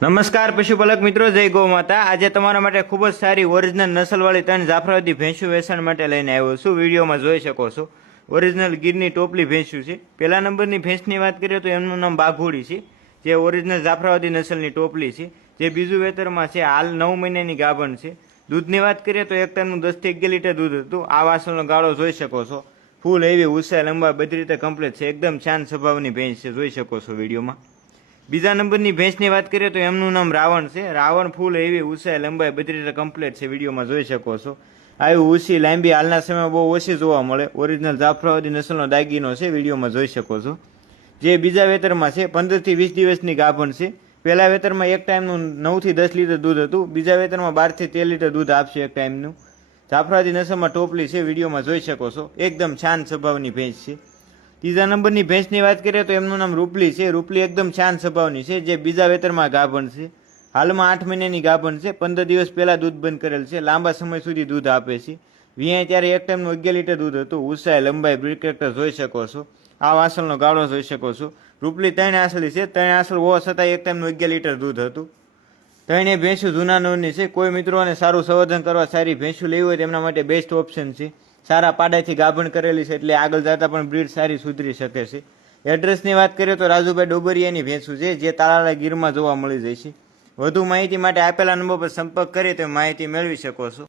નમસ્કાર પશુપાલક મિત્રો, જય ગૌ માતા। આજે તમારા માટે ખૂબ જ સારી ઓરિજિનલ નસલવાળી 3 જાફરાબાદી ભેંસું વેચાણ માટે લઈને આવ્યો છું। વિડીયોમાં જોઈ શકો છો ઓરિજિનલ ગીરની ટોપલી ભેંસું છે। પહેલા નંબરની ભેંસની વાત કરીએ તો એમનું નામ બાઘોડી છે, જે ઓરિજિનલ જાફરાબાદી નસલની ટોપલી છે, જે બીજું વેતરમાં છે। હાલ 9 મહિનાની ગાભણ છે। દૂધની વાત કરીએ તો એક ટાઈમનું 10 થી 11 લીટર દૂધ હતું। આ વાસણનો ગાળો જોઈ શકો છો, ફૂલ એવી ઊંચાઈ લંબાઈ બધી રીતે કમ્પ્લીટ છે। એકદમ શાંત સ્વભાવની ભેંસ છે, જોઈ શકો છો વિડીયોમાં। બીજા નંબરની ભેંસની વાત કરીએ તો એમનું નામ રાવણ છે। રાવણ ફૂલ એવી ઊંચાઈ લંબાઈ બધી રીતે કમ્પ્લીટ છે, વિડીયોમાં જોઈ શકો છો। આવી ઊંચી લાંબી હાલના સમયમાં બહુ ઓછી જોવા મળે। ઓરિજિનલ જાફરાબાદી નસલનો દાગીનો છે, વિડીયોમાં જોઈ શકો છો। જે બીજા વેતરમાં છે, 15 થી 20 દિવસની ગાભણ છે। પહેલા વેતરમાં એક ટાઈમનું 9 થી 10 લીટર દૂધ હતું। બીજા વેતરમાં 12 થી 13 લીટર દૂધ આપશે એક ટાઈમનું। જાફરાબાદી નસલમાં ટોપલી છે, વિડીયોમાં જોઈ શકો છો। એકદમ શાંત સ્વભાવની ભેંસ છે। ત્રીજા નંબરની ભેંસની વાત કરીએ તો એમનું નામ રૂપલી છે। રૂપલી એકદમ શાંત સ્વભાવની છે, જે બીજા વેતરમાં ગાભણ છે। હાલમાં 8 મહિનાની ગાભણ છે। 15 દિવસ પહેલા દૂધ બંધ કરેલ છે। લાંબા સમય સુધી દૂધ આપે છે। વિયાય ત્યારે એક ટાઈમનું 11 લીટર દૂધ હતું। ઊંચાઈ લંબાઈ બ્રીડ કેરેક્ટર જોઈ શકો છો। આ વાસળનો ગાળો જોઈ શકો છો। રૂપલી 3 આંસળી છે। 3 આંસળ હોવા છતાં એક ટાઈમનું 11 લીટર દૂધ હતું। ત્રણેય ભેંસું જૂના નોરની છે। કોઈ મિત્રોને સારું સંવર્ધન કરવા સારી ભેંસું લેવી હોય તેમના માટે બેસ્ટ ઓપ્શન છે। સારા પાડાથી ગાભણ કરેલી છે, એટલે આગળ જતા પણ બ્રીડ સારી સુધરી શકે છે। એડ્રેસની વાત કરીએ તો રાજુભાઈ ડોબરિયાની ભેંસું છે, જે તાલાળા ગીરમાં જોવા મળી જાય છે। વધુ માહિતી માટે આપેલા નંબર પર સંપર્ક કરી તમે માહિતી મેળવી શકો છો।